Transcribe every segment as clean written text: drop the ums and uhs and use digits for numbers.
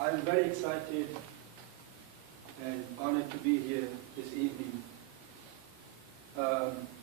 I'm very excited and honored to be here this evening.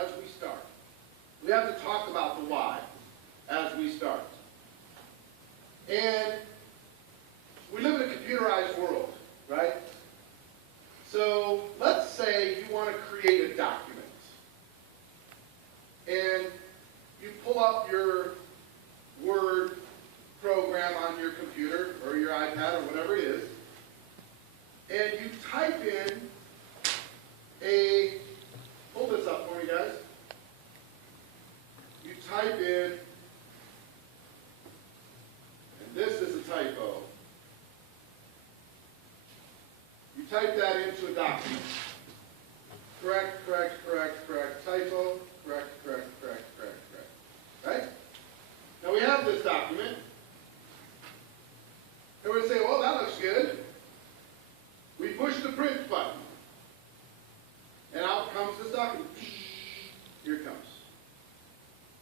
As we start, we have to talk about the why as we start. And we live in a computerized world, right? So let's say you want to create a document. And you pull up your Word program on your computer or your iPad or whatever it is, and you type in hold this up for me guys, you type in, and this is a typo, you type that into a document, correct, typo, correct, right? Now we have this document, and we say, well, that looks good. We push the print button, and out comes this document. Here it comes.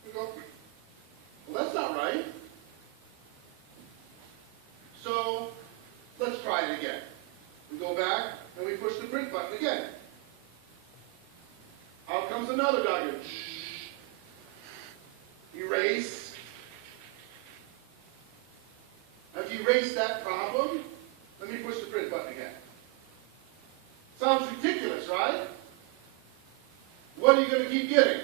We go, well, that's not right. So let's try it again. We go back, and we push the print button again. Out comes another document. Erase. Have you erased that problem? Let me push the print button again. Sounds ridiculous, right? What are you going to keep getting?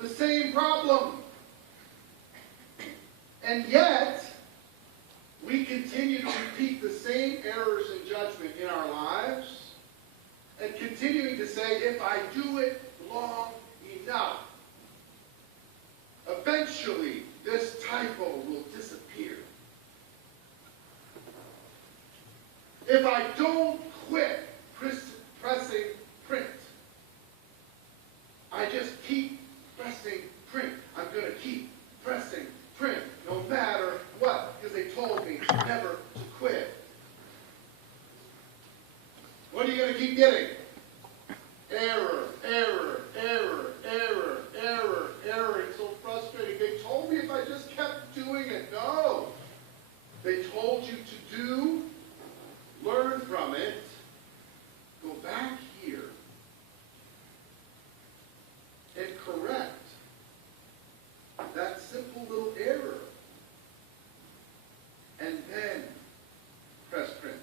The same problem. And yet, we continue to repeat the same errors in judgment in our lives and continuing to say, if I do it long enough, eventually this typo will disappear. If I don't quit pressing print, I just keep pressing print. I'm going to keep pressing print no matter what, because they told me never to quit. What are you going to keep getting? Error. It's so frustrating. They told me if I just kept doing it. No. They told you to do, learn from it, go back here, and correct that simple little error, and then press print.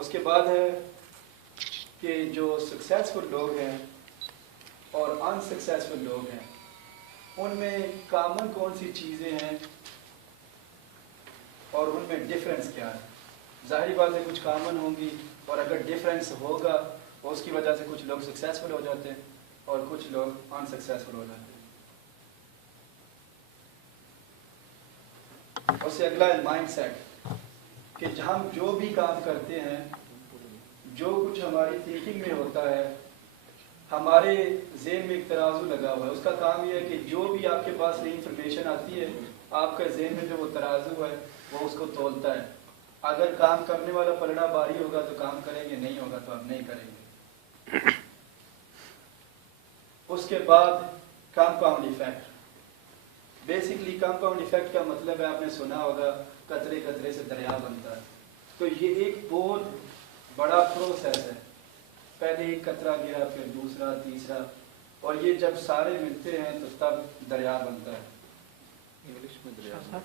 اس کے بعد ہے کہ جو successful لوگ ہیں اور unsuccessful لوگ ہیں ان میں کامن کون سی چیزیں ہیں اور ان میں ڈفرینس کیا ہے. ظاہری بات ہے کچھ کامن ہوں گی اور اگر ڈفرینس ہوگا اس کی وجہ سے کچھ لوگ سکسیزفل ہو جاتے ہیں اور کچھ لوگ انسکسیزفل ہو جاتے ہیں. اس سے اگلا ہے مائنڈ سیٹ کہ ہم جو بھی کام کرتے ہیں جو کچھ ہماری تھنکنگ میں ہوتا ہے ہمارے ذہن میں ایک ترازو لگا ہوا ہے. اس کا کام یہ ہے کہ جو بھی آپ کے پاس نئی انفارمیشن آتی ہے آپ کا ذہن میں جو وہ ترازو ہے وہ اس کو تولتا ہے. اگر کام کرنے والا پلڑا بھاری ہوگا تو کام کریں گے, نہیں ہوگا تو آپ نہیں کریں گے. اس کے بعد compound effect. Basically compound effect کا مطلب ہے آپ نے سنا ہوگا قطرے قطرے سے دریا بنتا ہے. تو یہ ایک بہت بڑا پروسیس ہے. پہلے ایک قطرہ گرا پھر دوسرا تیسرا اور یہ جب سارے ملتے ہیں تو تب دریا بنتا ہے. انگلش میں دریا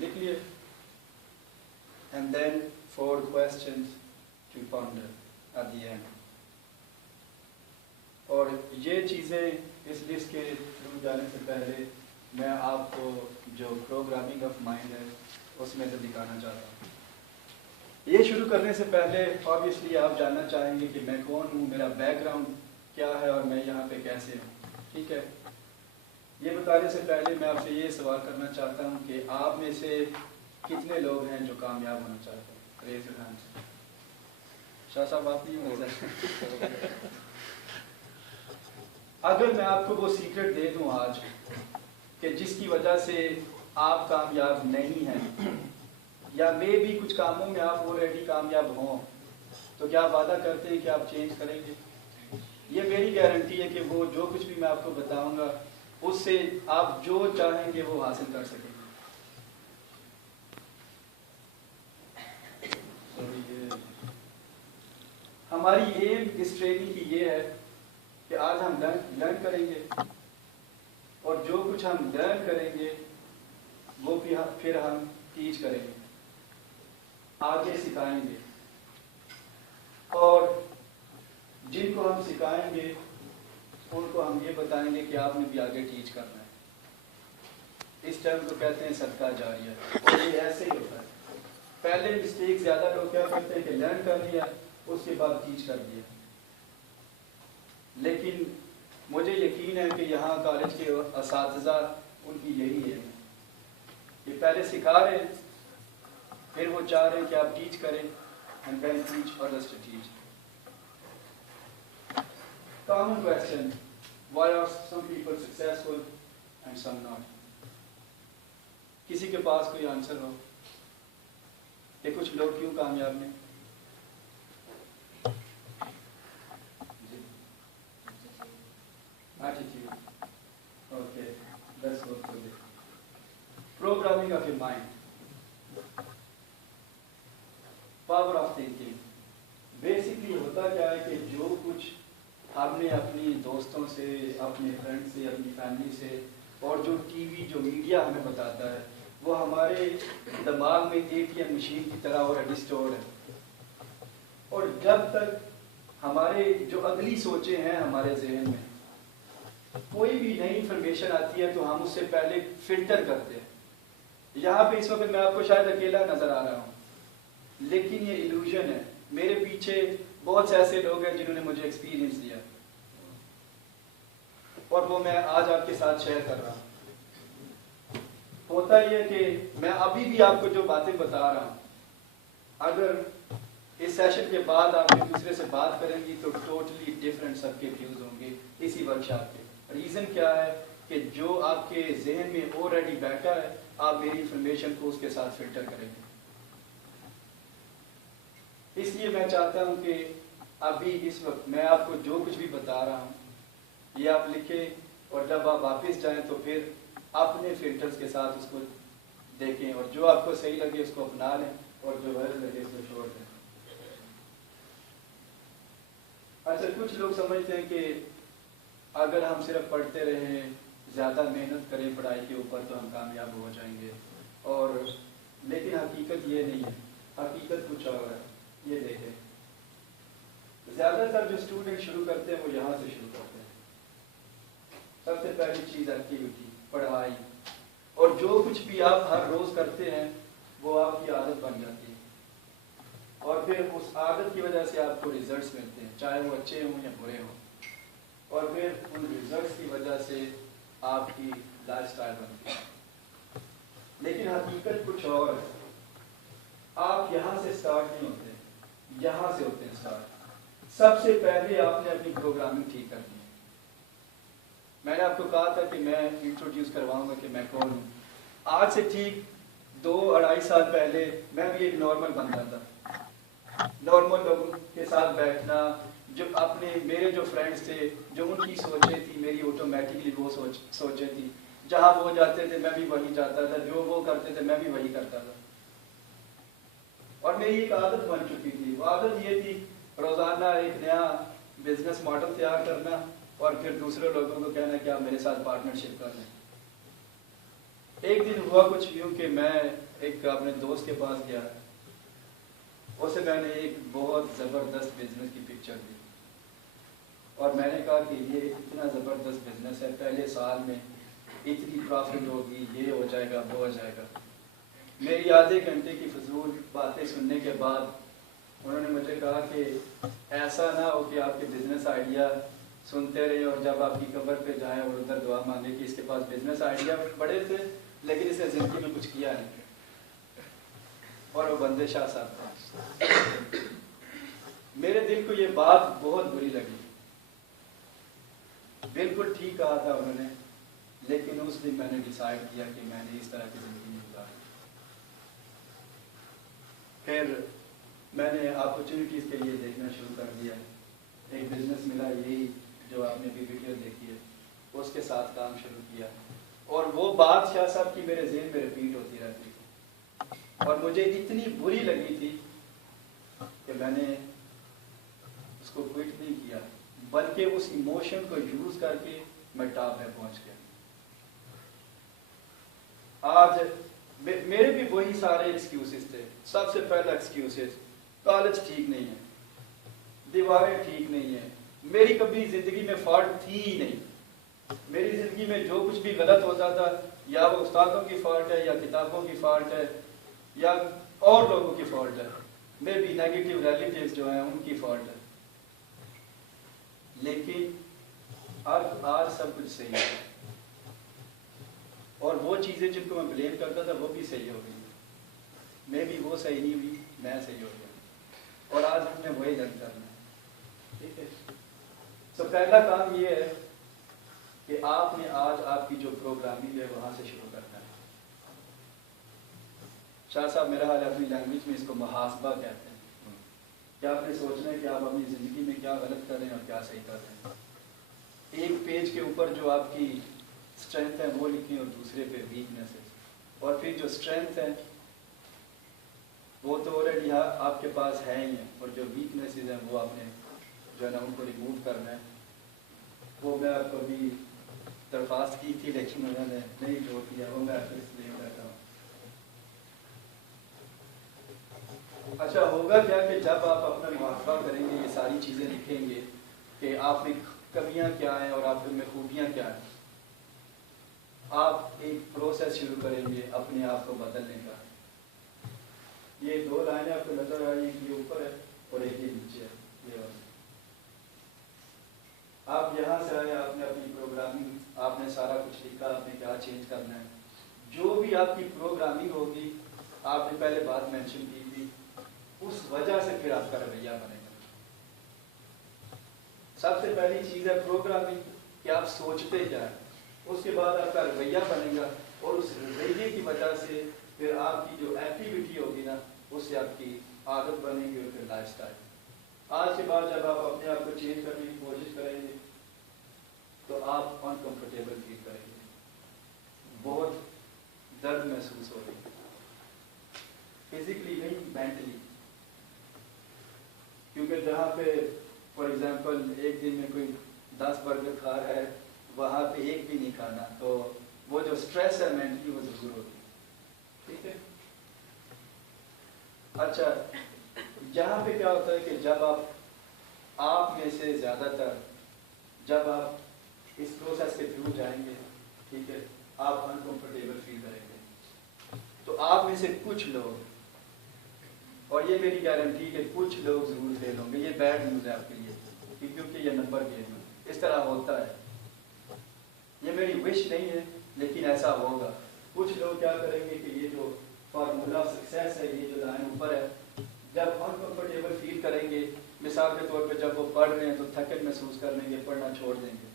لکھ لیے. And then 4 questions to ponder at the end. اور یہ چیزیں اس لسٹ کے تھرو جانے سے پہلے میں آپ کو جو پروگرامنگ آف مائنڈ ہے اس میں سے دکھانا چاہتا ہوں. یہ شروع کرنے سے پہلے آبویسلی آپ جاننا چاہیں گے کہ میں کون ہوں, میرا بیک گراؤنڈ کیا ہے اور میں یہاں پہ کیسے ہوں. ٹھیک ہے. یہ بتانے سے پہلے میں آپ سے یہ سوال کرنا چاہتا ہوں کہ آپ میں سے کتنے لوگ ہیں جو کامیاب ہونا چاہتے ہیں. Raise your hand. شاہ صاحب آپ نہیں ہوں. اگر میں آپ کو وہ سیکرٹ دے دوں آج کہ جس کی وجہ سے آپ کامیاب نہیں ہیں یا میں بھی کچھ کاموں میں آپ آلریڈی کامیاب ہوں تو کیا آپ وعدہ کرتے ہیں کہ آپ چینج کریں گے؟ یہ میری گارنٹی ہے کہ وہ جو کچھ بھی میں آپ کو بتاؤں گا اس سے آپ جو چاہیں گے وہ حاصل کر سکیں گے. ہماری ایم اس ٹریننگ کی یہ ہے کہ آج ہم لرن کریں گے اور جو کچھ ہم لرن کریں گے وہ پھر ہم ٹیچ کریں گے, آگے سکھائیں گے. اور جن کو ہم سکھائیں گے ان کو ہم یہ بتائیں گے کہ آپ نے بھی آگے ٹیچ کرنا ہے. اس ٹائم کو کہتے ہیں صدقہ جاریہ. اور یہ ایسے ہی ہوتا ہے. پہلے مسٹیک زیادہ لوگ کیا کرتے ہیں کہ لرن کر لیا اس کے بعد ٹیچ کر دیا. لیکن مجھے یقین ہے کہ یہاں کالج کے اساتذہ ان کی یہی ہے. یہ پہلے سکھا رہے ہیں پھر وہ چاہ رہے ہیں کہ آپ ٹیچ کریں and then teach others to teach. Common question: why are some people successful and some not? کسی کے پاس کوئی آنسر ہو کہ کچھ لوگ کیوں کامیاب ہیں؟ Attitude. Okay, let's go through it. Programming of your mind. Power of thinking. Basically ہوتا کیا ہے کہ جو کچھ ہم نے اپنی دوستوں سے, اپنے فرینڈ سے, اپنی فیملی سے اور جو ٹی وی جو میڈیا ہمیں بتاتا ہے وہ ہمارے دماغ میں ATM مشین کی طرح already stored ہے. اور جب تک ہمارے جو اگلی سوچیں ہیں ہمارے ذہن میں کوئی بھی نئی انفارمیشن آتی ہے تو ہم اس سے پہلے فلٹر کرتے ہیں. یہاں پہ اس وقت میں آپ کو شاید اکیلا نظر آ رہا ہوں لیکن یہ ایلوژن ہے. میرے پیچھے بہت سے ایسے لوگ ہیں جنہوں نے مجھے ایکسپیرینس دیا اور وہ میں آج آپ کے ساتھ شیئر کر رہا ہوں. ہوتا یہ کہ میں ابھی بھی آپ کو جو باتیں بتا رہا ہوں اگر اس سیشن کے بعد آپ ایک دوسرے سے بات کریں گی تو ٹوٹلی ڈفرینٹ سب کے ویوز ہوں گے اسی ورکشاپ کے. ریزن کیا ہے کہ جو آپ کے ذہن میں آلریڈی بیٹھا ہے آپ میری انفارمیشن کو اس کے ساتھ فلٹر کریں گے. اس لیے میں چاہتا ہوں کہ ابھی اس وقت میں آپ کو جو کچھ بھی بتا رہا ہوں یہ آپ لکھیں اور جب آپ واپس جائیں تو پھر اپنے فلٹرز کے ساتھ اس کو دیکھیں اور جو آپ کو صحیح لگے اس کو اپنا لیں اور جو غلط لگے اس کو چھوڑ دیں. اچھا, کچھ لوگ سمجھتے ہیں کہ اگر ہم صرف پڑھتے رہیں، زیادہ محنت کریں پڑھائی کے اوپر تو ہم کامیاب ہو جائیں گے، اور لیکن حقیقت یہ نہیں ہے، حقیقت کچھ اور ہے۔ یہ دیکھیں، زیادہ تر جو اسٹوڈنٹ شروع کرتے ہیں وہ یہاں سے شروع کرتے ہیں۔ سب سے پہلی چیز ایکٹیویٹی، پڑھائی، اور جو کچھ بھی آپ ہر روز کرتے ہیں وہ آپ کی عادت بن جاتی ہے، اور پھر اس عادت کی وجہ سے آپ کو ریزلٹس ملتے ہیں، چاہے وہ اچھے ہوں یا برے ہوں، اور پھر ان ریزلٹس کی وجہ سے آپ کی لائف سٹائل بنتی ہے۔ لیکن حقیقت کچھ اور ہے۔ آپ یہاں سے سٹارٹ نہیں ہوتے، یہاں سے ہوتے ہیں سٹارٹ۔ سب سے پہلے آپ نے اپنی پروگرامنگ ٹھیک کرنی ہے۔ میں نے آپ کو کہا تھا کہ میں انٹروڈیوس کرواؤں گا کہ میں کون ہوں۔ آج سے ٹھیک 2-2.5 سال پہلے میں بھی ایک نارمل بندہ تھا، نارمل لوگوں کے ساتھ بیٹھنا، جو اپنے میرے جو فرینڈس تھے، جو ان کی سوچیں تھی میری آٹومیٹکلی وہ سوچیں تھی، جہاں وہ جاتے تھے میں بھی وہیں جاتا تھا، جو وہ کرتے تھے میں بھی وہی کرتا تھا، اور میری ایک عادت بن چکی تھی۔ وہ عادت یہ تھی روزانہ ایک نیا بزنس ماڈل تیار کرنا اور پھر دوسرے لوگوں کو کہنا کہ آپ میرے ساتھ پارٹنرشپ کر لیں۔ ایک دن ہوا کچھ یوں کہ میں ایک اپنے دوست کے پاس گیا، اسے میں نے ایک بہت زبردست بزنس کی پکچر دی، اور میں نے کہا کہ یہ اتنا زبردست بزنس ہے، پہلے سال میں اتنی پرافٹ ہوگی، یہ ہو جائے گا، وہ ہو جائے گا۔ میری آدھے گھنٹے کی فضول باتیں سننے کے بعد انہوں نے مجھے کہا کہ ایسا نہ ہو کہ آپ کے بزنس آئیڈیا سنتے رہے اور جب آپ کی قبر پہ جائیں اور ادھر دعا مانگے کہ اس کے پاس بزنس آئیڈیا بڑے تھے لیکن اس نے زندگی میں کچھ کیا نہیں۔ اور وہ بندے شاہ صاحب تھا۔ میرے دل کو یہ بات بہت بری لگی، بالکل ٹھیک کہا تھا انہوں نے، لیکن اس دن میں نے ڈیسائیڈ کیا کہ میں نے اس طرح کی زندگی نہیں گزارنی۔ پھر میں نے اپرچونیٹیز کے لیے دیکھنا شروع کر دیا، ایک بزنس ملا یہی جو آپ نے بھی ویڈیو دیکھی ہے، اس کے ساتھ کام شروع کیا، اور وہ بات شاہ صاحب کی میرے ذہن میں ریپیٹ ہوتی رہتی تھی، اور مجھے اتنی بری لگی تھی کہ میں نے اس کو کوئٹ نہیں کیا، بلکہ اس ایموشن کو یوز کر کے میں ٹاپ پہ پہنچ گیا۔ آج میرے بھی وہی سارے ایکسکیوزز تھے۔ سب سے پہلا ایکسکیوزز، کالج ٹھیک نہیں ہے، دیواریں ٹھیک نہیں ہیں، میری کبھی زندگی میں فالٹ تھی ہی نہیں۔ میری زندگی میں جو کچھ بھی غلط ہوتا تھا یا وہ استادوں کی فالٹ ہے یا کتابوں کی فالٹ ہے یا اور لوگوں کی فالٹ ہے، میں بھی نیگیٹو ریلیٹیوز جو ہیں ان کی فالٹ ہے، لیکن آج سب کچھ صحیح ہے، اور وہ چیزیں جن کو میں بلیم کرتا تھا وہ بھی صحیح ہو گئی، میں بھی وہ صحیح نہیں ہوئی، میں صحیح ہو گیا، اور آج ہم نے وہی رنگ کرنا ہے۔ ٹھیک ہے، تو پہلا کام یہ ہے کہ آپ نے آج آپ کی جو پروگرامنگ ہے وہاں سے شروع کرنا ہے۔ شاہ صاحب میرا حال ہے اپنی لینگویج میں اس کو محاسبہ کہتے ہیں، کہ آپ نے سوچنا ہے کہ آپ اپنی زندگی میں کیا غلط کر رہے ہیں اور کیا صحیح کر رہے ہیں۔ ایک پیج کے اوپر جو آپ کی اسٹرینتھ ہے وہ لکھیں اور دوسرے پہ ویکنیس ہے، اور پھر جو اسٹرینتھ ہے وہ تو آلریڈی آپ کے پاس ہے ہی ہیں، اور جو ویکنیسز ہیں وہ آپ نے جو ہے نا ان کو ریموو کرنا ہے۔ وہ میں آپ کو بھی درخواست کی تھی لیکن انہوں نے نہیں جو کیا، وہ میں آپ کو اس لیے کہتا ہوں۔ اچھا ہوگا کیا کہ جب آپ اپنا محاسبہ کریں گے، یہ ساری چیزیں لکھیں گے کہ آپ میں کمیاں کیا ہیں اور آپ میں خوبیاں کیا ہیں، آپ ایک پروسیس شروع کریں گے اپنے آپ کو بدلنے کا۔ یہ 2 لائنیں آپ کو نظر آ رہی ہیں، یہ اوپر ہے اور ایک یہ نیچے ہے، یہ والی۔ آپ یہاں سے آئے، آپ نے اپنی پروگرامنگ، آپ نے سارا کچھ لکھا، آپ نے کیا چینج کرنا ہے، جو بھی آپ کی پروگرامنگ ہوگی، آپ نے پہلے بات مینشن کی تھی، اس وجہ سے پھر آپ کا رویہ بنے گا۔ سب سے پہلی چیز ہے پروگرامنگ، کہ آپ سوچتے کیا ہیں، اس کے بعد آپ کا رویہ بنے گا، اور اس رویے کی وجہ سے پھر آپ کی جو ایکٹیویٹی ہوگی نا اس سے آپ کی عادت بنے گی اور پھر لائف سٹائل۔ آج کے بعد جب آپ اپنے آپ کو چینج کرنے کی کوشش کریں گے تو آپ انکمفرٹیبل فیل کریں گے، بہت درد محسوس ہوگی، فزیکلی نہیں مینٹلی، کیونکہ جہاں پہ فار ایگزامپل ایک دن میں کوئی 10 برگر کھا رہا ہے وہاں پہ ایک بھی نہیں کھانا, تو وہ جو اسٹریس ہے مینٹلی وہ ضرور ہوتی ہے. ٹھیک ہے. اچھا, یہاں پہ کیا ہوتا ہے کہ جب آپ میں سے زیادہ تر جب آپ اس پروسیس کے تھرو جائیں گے, ٹھیک ہے, آپ انکمفرٹیبل فیل کریں گے. تو آپ میں سے کچھ لوگ, اور یہ میری گارنٹی کہ کچھ لوگ ضرور فیل ہوں گے, یہ بیڈ نیوز ہے آپ کے لیے کیونکہ یہ نمبر گیم ہے, اس طرح ہوتا ہے. یہ میری وش نہیں ہے لیکن ایسا ہوگا. کچھ لوگ کیا کریں گے کہ یہ جو فارمولا سکسیس ہے, یہ جو لائن اوپر ہے, جب انکمفرٹیبل فیل کریں گے, مثال کے طور پہ جب وہ پڑھ رہے ہیں تو تھکن محسوس کر لیں گے, پڑھنا چھوڑ دیں گے,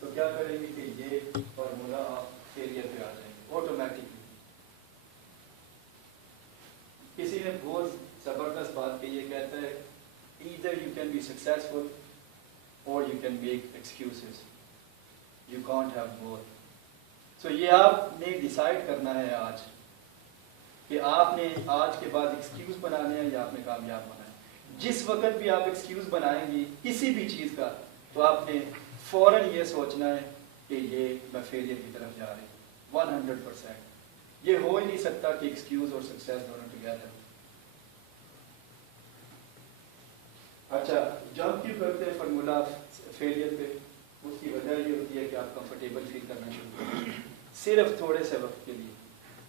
تو کیا کریں گے کہ یہ فارمولا آپ فیلئر پہ آ جائیں گے آٹومیٹکلی. کسی نے بہت زبردست بات کی, یہ کہتا ہے either you can be successful or you can make excuses. You can't have both. So یہ آپ نے ڈیسائیڈ کرنا ہے آج کہ آپ نے آج کے بعد ایکسکیوز بنانے ہیں یا آپ نے کامیاب ہونا ہے. جس وقت بھی آپ ایکسکیوز بنائیں گی کسی بھی چیز کا, تو آپ نے فوراً یہ سوچنا ہے کہ یہ میں فیلئر کی طرف جا رہی ہوں 100%. یہ ہو ہی نہیں سکتا کہ ایکسکیوز اور سکسیس دونوں ٹوگیدر. اچھا, جمپ کیوں کرتے ہیں فارمولا فیلئر پہ؟ اس کی وجہ یہ ہوتی ہے کہ آپ کمفرٹیبل فیل کرنا شروع کریں صرف تھوڑے سے وقت کے لیے,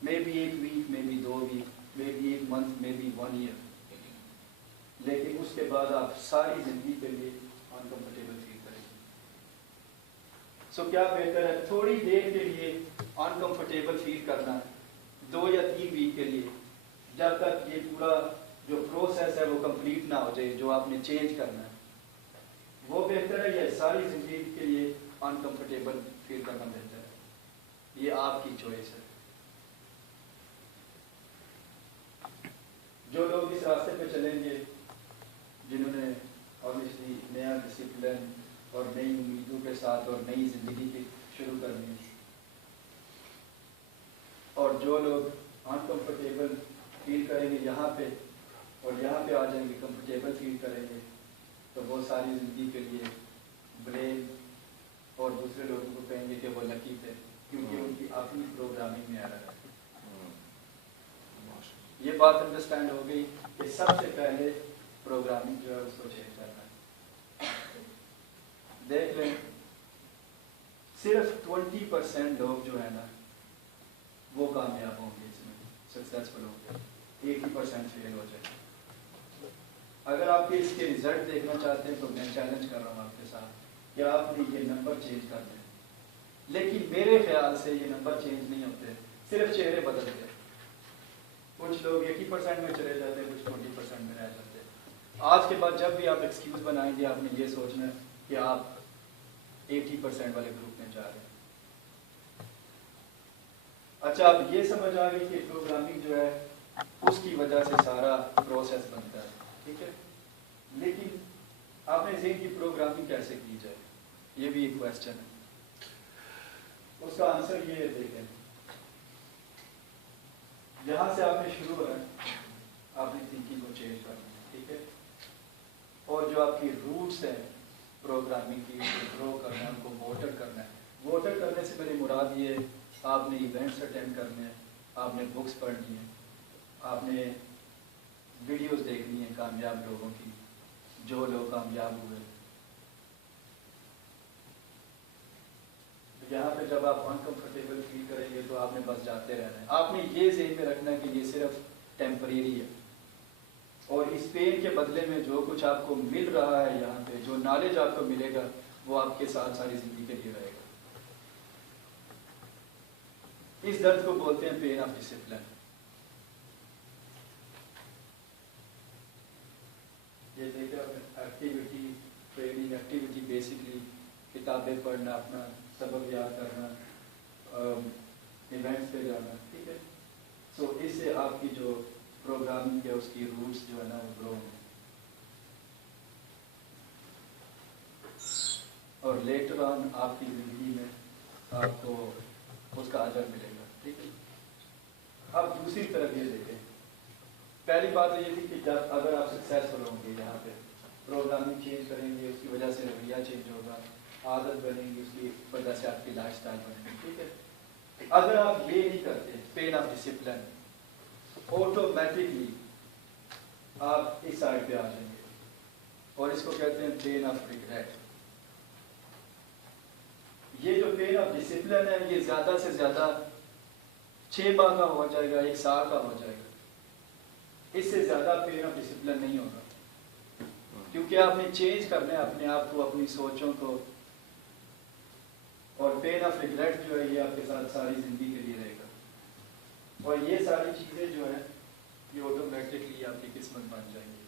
may be 1 week, may be 2 week, may be 1 month, may be 1 year, لیکن اس کے بعد آپ ساری زندگی کے لیے انکمفرٹیبل فیل کریں گے. سو کیا بہتر ہے تھوڑی دیر کے لیے انکمفرٹیبل فیل کرنا, 2 یا 3 ویک کے لیے, جب تک یہ پورا جو پروسیس ہے وہ کمپلیٹ نہ ہو جائے جو آپ نے چینج کرنا ہے, وہ بہتر ہے یا ساری زندگی کے لیے انکمفرٹیبل فیل کرنا بہتر ہے؟ یہ آپ کی چوائس ہے. جو لوگ اس راستے پہ چلیں گے, جنہوں نے obviously نیا ڈسپلن اور نئی امیدوں کے ساتھ اور نئی زندگی کی شروع کرنی ہے, اور جو لوگ انکمفرٹیبل فیل کریں گے یہاں پہ اور یہاں پہ آ جائیں گے کمفرٹیبل فیل کریں گے, تو وہ ساری زندگی کے لیے بلیم اور دوسرے لوگوں کو کہیں گے کہ وہ لکی تھے کیونکہ ان کی اپنی پروگرامنگ میں ایرر ہے. یہ بات انڈرسٹینڈ ہو گئی کہ سب سے پہلے پروگرامنگ جو ہے اس کو چینج کرنا ہے. دیکھ لیں صرف 20% لوگ جو ہے نا وہ کامیاب ہوں گے, اس میں سکسیزفل ہوں گے, 80% فیل ہو جائے. اگر آپ کے اس کے رزلٹ دیکھنا چاہتے ہیں تو میں چیلنج کر رہا ہوں آپ کے ساتھ کہ آپ نے یہ نمبر چینج کر دیں, لیکن میرے خیال سے یہ نمبر چینج نہیں ہوتے, صرف چہرے بدلتے ہیں. کچھ لوگ 80% میں چلے جاتے ہیں, کچھ 20% میں رہ جاتے ہیں. آج کے بعد جب بھی آپ ایکسکیوز بنائیں گے آپ نے یہ سوچنا ہے کہ آپ 80% والے گروپ میں جا رہے ہیں. اچھا, آپ یہ سمجھ آ گئی کہ پروگرامنگ جو ہے اس کی وجہ سے سارا پروسیس بنتا ہے, ٹھیک ہے, لیکن آپ نے ذہن کی پروگرامنگ کیسے کی جائے, یہ بھی ایک کوشچن ہے. اس کا آنسر یہ ہے, دیکھیں یہاں سے آپ نے شروع ہونا ہے, آپ نے تھنکنگ کو چینج کرنا ہے, ٹھیک ہے, اور جو آپ کی روٹس ہیں پروگرامنگ کی گرو کرنا ہے, ان کو واٹر کرنا ہے. واٹر کرنے سے میری مراد یہ ہے آپ نے ایونٹس اٹینڈ کرنے ہیں, آپ نے بکس پڑھنی ہیں, آپ نے ویڈیوز دیکھنی ہیں کامیاب لوگوں کی, جو لوگ کامیاب ہوئے. یہاں پہ جب آپ انکمفرٹیبل فیل کریں گے تو آپ نے بس جاتے رہنا ہے. آپ نے یہ ذہن میں رکھنا ہے کہ یہ صرف ٹیمپریری ہے, اور اس پین کے بدلے میں جو کچھ آپ کو مل رہا ہے یہاں پہ, جو نالج آپ کو ملے گا وہ آپ کے ساتھ ساری زندگی کے لیے رہے گا. اس درد کو بولتے ہیں پین آف ڈسپلن. یہ دیکھیں ایکٹیویٹی, ٹریننگ ایکٹیویٹی, بیسکلی کتابیں پڑھنا, اپنا سبق یاد کرنا, ایونٹس پہ جانا, ٹھیک ہے. سو اس سے آپ کی جو پروگرامنگ ہے اس کی روٹس جو ہے نا وہ گرو ہوں, اور لیٹر آن آپ کی زندگی میں آپ کو اس کا اجر ملے گا, ٹھیک ہے. اب دوسری طرف یہ دیکھیں, پہلی بات یہ تھی کہ جب اگر آپ سکسیسفل ہوں گے یہاں پہ پروگرام پروگرامنگ چینج کریں گے اس کی وجہ سے رویہ چینج ہوگا, عادت بنے گی اس کی وجہ سے آپ کی لائف اسٹائل بنے گی. ٹھیک ہے, اگر آپ یہ نہیں کرتے پین آف ڈسپلن, آٹومیٹکلی آپ اس سائڈ پہ آ جائیں گے, اور اس کو کہتے ہیں پین آف ریگریٹ. یہ جو پین آف ڈسپلن ہے یہ زیادہ سے زیادہ 6 ماہ کا ہو جائے گا, 1 سال کا ہو جائے گا, اس سے زیادہ پین آف ڈسپلن نہیں ہوگا, کیونکہ آپ نے چینج کرنا ہے اپنے آپ کو, اپنی سوچوں کو. اور پین آف ریگریٹ جو ہے یہ آپ کے ساتھ ساری زندگی کے لیے رہے گا, اور یہ ساری چیزیں جو ہیں یہ آٹومیٹکلی آپ کی قسمت بن جائیں گی.